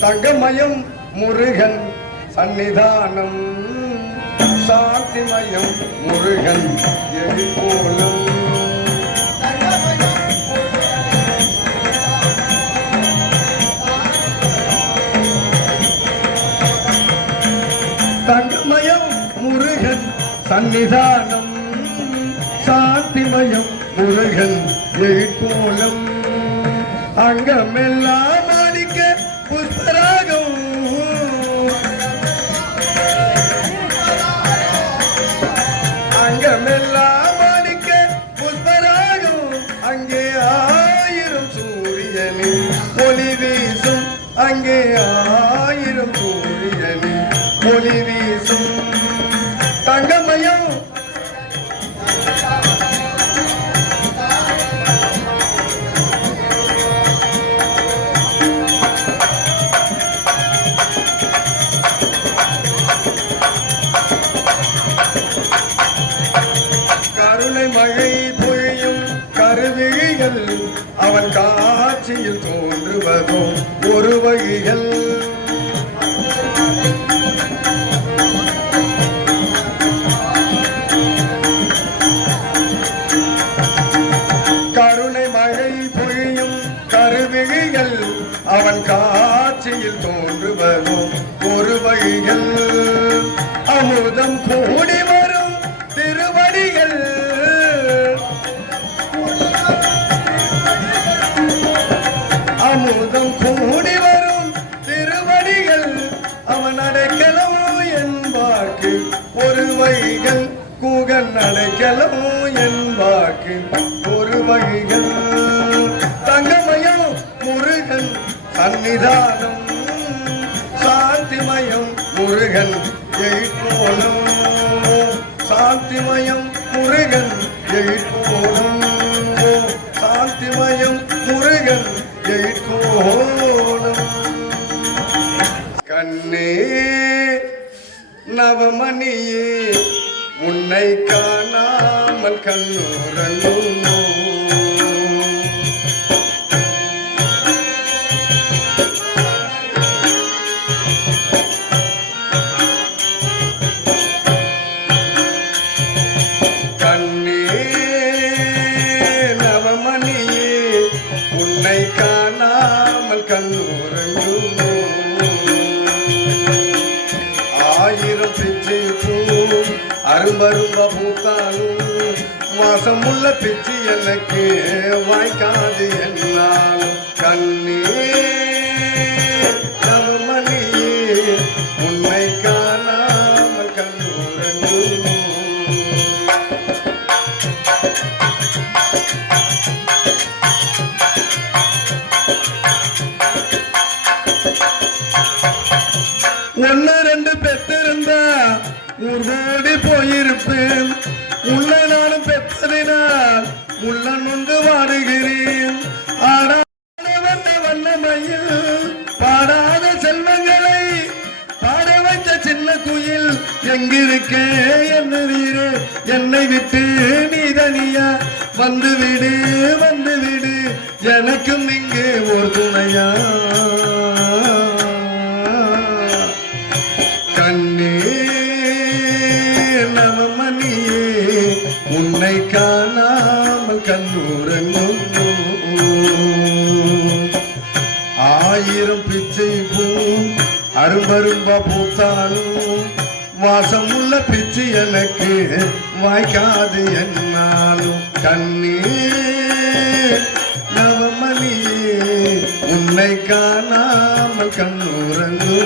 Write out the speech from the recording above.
தங்கமயம் முருகன் சன்னிதானம் சாந்திமயம் முருகன் எரிபோலம் தங்கமயம் முருகன் சன்னிதானம் சாந்திமயம் முருகன் எழிற்கோலம் அங்கமெல்லாம் ஆயிரம் சூரியனின் ஒளி வீசும். அங்கே ஆயிரம் சூரியனின் ஒளி வீசும். அவன் காட்சியில் தோன்றுவதும் ஒரு வகைகள் கருணை மழை பொழியும் கருவிகள் அவன் காட்சியில் தோன்றுவதும் ஒரு வகைகள் அமுதம் கூடி அமுதம் கூடி வரும் திருவடிகள். அவன் அடைக்கலமோ என்பாக்கு ஒரு வைகள் கூகன் அடைக்கலமோ என்பாக்கு ஒரு வழிகள் தங்கமயம் முருகன் சன்னிதானம் சாந்திமயம் முருகன் எயிட்போலம். சாந்திமயம் முருகன் எயிட் நவமணியே உன்னை காணாமல் கண்ணுறங்குமோ அரும்பரும்ப பூத்தாலும் வாசமுள்ள பிச்சு எனக்கு வாய்க்காது என்னால் கண்ணீர் போயிருப்பேன். உள்ள நானும் பெற்றதினால் உள்ள நொந்து வாடுகிறேன் ஆடாத வண்ண வண்ணமயில் பாடாத செல்வங்களை பாட வைத்த சின்ன குயில் எங்கிருக்க? என்ன நீரு என்னை விட்டு நீ தனியா? வந்துவிடு வந்துவிடு. எனக்கும் பிச்சை பூ அரும்பரும்பா பூத்தாலும் வாசம் உள்ள பிச்சு எனக்கு வாய்க்காது என்னாலும். கண்ணீர் நவமணியே உன்னை காணாமல் கண்ணுறங்கும்